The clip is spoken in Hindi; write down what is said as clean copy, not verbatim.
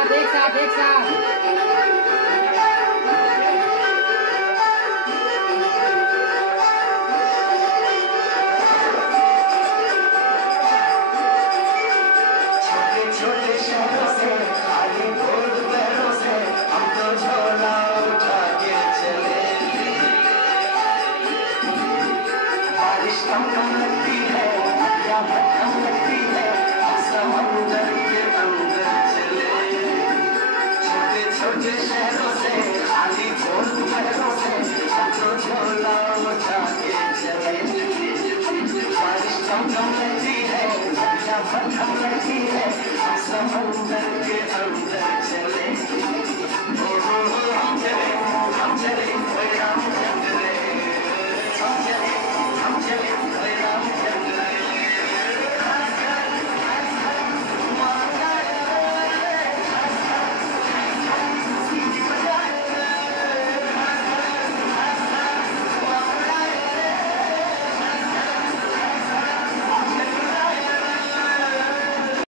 साथ एक साथ एक साथ। कम लगती है या कम लगती है, समुंदर के अंदर चले। छोटे छोटे शहरों से खाली भोर दोपहरों से हम तो झोला उठा के चले। बारिश कम लगती है या कम लगती है,